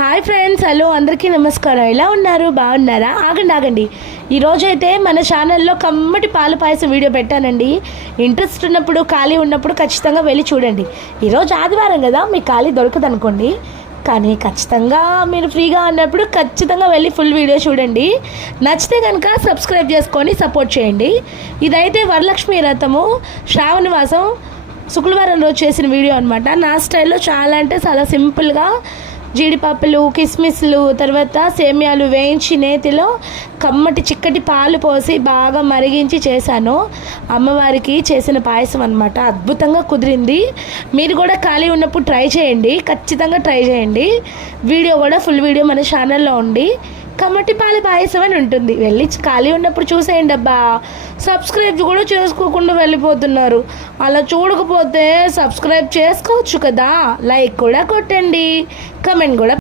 Hi friends, hello అందరికీ నమస్కారం. ఎలా ఉన్నారు? బాగున్నారా? ఆగండి. ఈరోజైతే మన ఛానల్లో కమ్మటి పాల పాయసం వీడియో పెట్టానండి. ఇంట్రెస్ట్ ఉన్నప్పుడు, ఖాళీ ఉన్నప్పుడు ఖచ్చితంగా వెళ్ళి చూడండి. ఈరోజు ఆదివారం కదా, మీకు ఖాళీ దొరకదు అనుకోండి, కానీ ఖచ్చితంగా మీరు ఫ్రీగా ఉన్నప్పుడు ఖచ్చితంగా వెళ్ళి ఫుల్ వీడియో చూడండి. నచ్చితే కనుక సబ్స్క్రైబ్ చేసుకొని సపోర్ట్ చేయండి. ఇదైతే వరలక్ష్మి వ్రతము శ్రావణ మాసం శుక్రవారం రోజు చేసిన వీడియో అనమాట. నా స్టైల్లో చాలా అంటే చాలా సింపుల్గా జీడిపప్పులు, కిస్మిస్లు, తర్వాత సేమియాలు వేయించి నేతిలో కమ్మటి చిక్కటి పాలు పోసి బాగా మరిగించి చేశాను. అమ్మవారికి చేసిన పాయసం అనమాట. అద్భుతంగా కుదిరింది. మీరు కూడా ఖాళీ ఉన్నప్పుడు ట్రై చేయండి, ఖచ్చితంగా ట్రై చేయండి. వీడియో కూడా ఫుల్ వీడియో మన ఛానల్లో ఉంది. కమ్మటి పాల పాయసం అని ఉంటుంది. వెళ్ళి ఖాళీ ఉన్నప్పుడు చూసేయండి. అబ్బా, సబ్స్క్రైబ్ కూడా చేసుకోకుండా వెళ్ళిపోతున్నారు. అలా చూడకపోతే సబ్స్క్రైబ్ చేసుకోవచ్చు కదా. లైక్ కూడా కొట్టండి, కమెంట్ కూడా